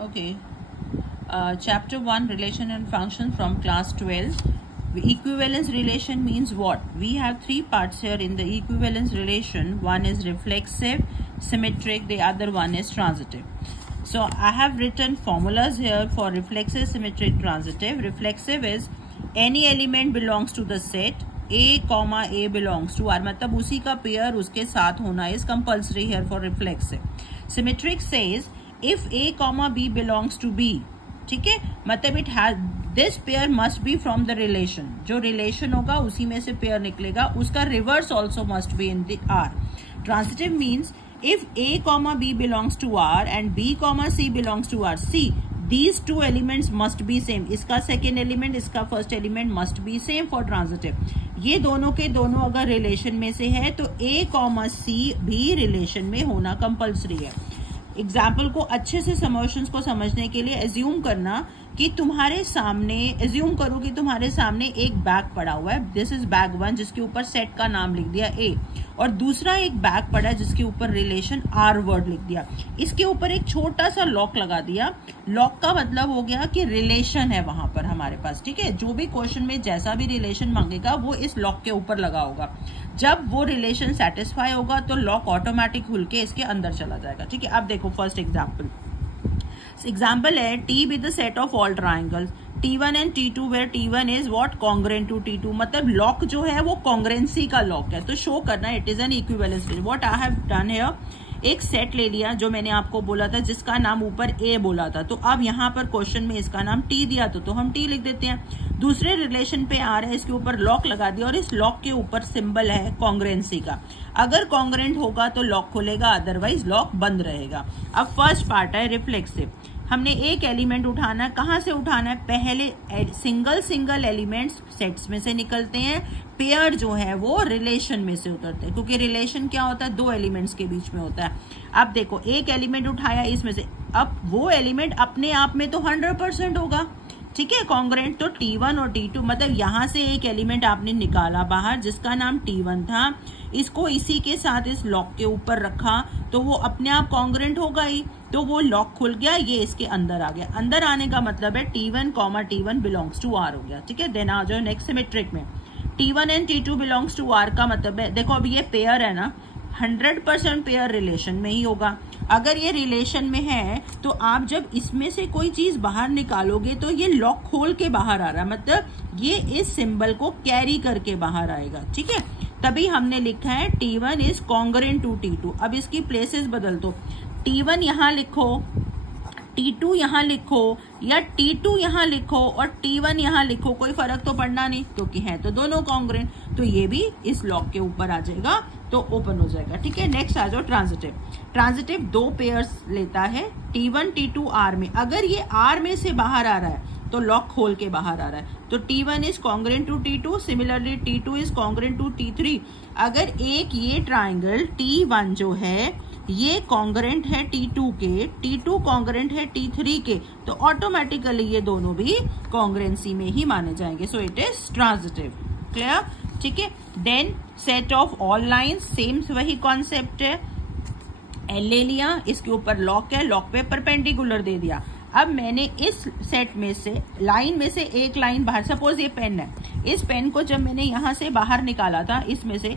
Okay. Chapter 1, Relation and Function from class 12. Equivalence relation means what? We have three parts here in the equivalence relation. One is reflexive, symmetric, the other one is transitive. So I have written formulas here for reflexive, symmetric, transitive. Reflexive is any element belongs to the set A, A belongs to R, मतलब उसी का pair उसके साथ होना is compulsory here for reflexive. Symmetric says if A, B belongs to B, ठीक है, मतलब it has this pair must be from the relation, जो रिलेशन होगा उसी में से पेयर निकलेगा, उसका reverse also must be in the R. Transitive means if A comma B belongs to R and B comma C belongs to R, C these two elements must be same, इसका second element इसका first element must be same for transitive. ये दोनों के दोनों अगर relation में से है तो ए कॉमा सी भी रिलेशन में होना कंपल्सरी है. एग्जाम्पल को अच्छे से समोशंस को समझने के लिए एज्यूम करना कि तुम्हारे सामने, एज्यूम करो कि तुम्हारे सामने एक बैग पड़ा हुआ है, दिस इज बैग 1 जिसके ऊपर सेट का नाम लिख दिया ए, और दूसरा एक बैग पड़ा है जिसके ऊपर रिलेशन आर वर्ड लिख दिया, इसके ऊपर एक छोटा सा लॉक लगा दिया. लॉक का मतलब हो गया कि रिलेशन है वहां पर हमारे पास, ठीक है, जो भी क्वेश्चन में जैसा भी रिलेशन मांगेगा वो इस लॉक के ऊपर लगा होगा. जब वो रिलेशन सेटिस्फाई होगा तो लॉक ऑटोमेटिक खुल के इसके अंदर चला जाएगा. ठीक है, अब देखो फर्स्ट एग्जाम्पल है T with the set of all triangles T1 and T2 where T1 is what congruent to T2, मतलब लॉक जो है वो कॉन्ग्रेंसी का लॉक है, तो शो करना it is an equivalence. What I have done here, एक सेट ले लिया जो मैंने आपको बोला था जिसका नाम ऊपर ए बोला था, तो अब यहाँ पर क्वेश्चन में इसका नाम टी दिया तो हम टी लिख देते हैं. दूसरे रिलेशन पे आ रहे हैं, इसके ऊपर लॉक लगा दिया और इस लॉक के ऊपर सिंबल है कॉन्ग्रेंसी का, अगर कॉन्ग्रेंट होगा तो लॉक खुलेगा, अदरवाइज लॉक बंद रहेगा. अब फर्स्ट पार्ट है रिफ्लेक्सिव. हमने एक एलिमेंट उठाना है, कहां से उठाना है, पहले सिंगल एलिमेंट्स सेट्स में से निकलते हैं, पेयर जो है वो रिलेशन में से उतरते हैं, क्योंकि रिलेशन क्या होता है, दो एलिमेंट्स के बीच में होता है. अब देखो एक एलिमेंट उठाया इसमें से, अब वो एलिमेंट अपने आप में तो 100% होगा, ठीक है, कॉन्ग्रेंट, तो T1 और T2, मतलब यहां से एक एलिमेंट आपने निकाला बाहर जिसका नाम T1 था, इसको इसी के साथ इस लॉक के ऊपर रखा तो वो अपने आप कॉन्ग्रेंट होगा ही, तो वो लॉक खुल गया, ये इसके अंदर आ गया. अंदर आने का मतलब है T1 बिलोंग्स टू R हो गया. ठीक है, देन आ जाओ नेक्स्ट सिमेट्रिक में. T1 and T2 belongs to R का मतलब है, देखो अभी ये पेयर है ना, 100% पेयर रिलेशन में ही होगा. अगर ये रिलेशन में है तो आप जब इसमें से कोई चीज बाहर निकालोगे तो ये लॉक खोल के बाहर आ रहा है, मतलब ये इस सिंबल को कैरी करके बाहर आएगा. ठीक है, तभी हमने लिखा है T1 is congruent to T2. अब इसकी प्लेसेस बदल दो, T1 यहां लिखो, T2 यहां लिखो, या T2 यहां लिखो और T1 यहां लिखो, कोई फर्क तो पड़ना नहीं क्योंकि है तो दोनों कॉन्ग्रेंट, तो ये भी इस लॉक के ऊपर आ जाएगा तो ओपन हो जाएगा. ठीक है, नेक्स्ट आ जाओ ट्रांजिटिव. ट्रांजिटिव दो पेयर्स लेता है T1 T2 R में, अगर ये R में से बाहर आ रहा है तो लॉक खोल के बाहर आ रहा है, तो T1 is congruent to T2, similarly T2 is congruent to T3. अगर एक ये ट्राइंगल T1 जो है ये कॉन्ग्रेंट है T2 के, T2 कॉन्ग्रेंट है T3 के, तो ऑटोमेटिकली ये दोनों भी कॉन्ग्रेंसी में ही माने जाएंगे. So it is transitive. Clear? ठीक है, then set of all lines, same वही कॉन्सेप्ट है, एल ले लिया, इसके ऊपर लॉक है, लॉक पे परपेंडिकुलर दे दिया. अब मैंने इस सेट में से लाइन में से एक लाइन बाहर, सपोज ये पेन है, इस पेन को जब मैंने यहां से बाहर निकाला था इसमें से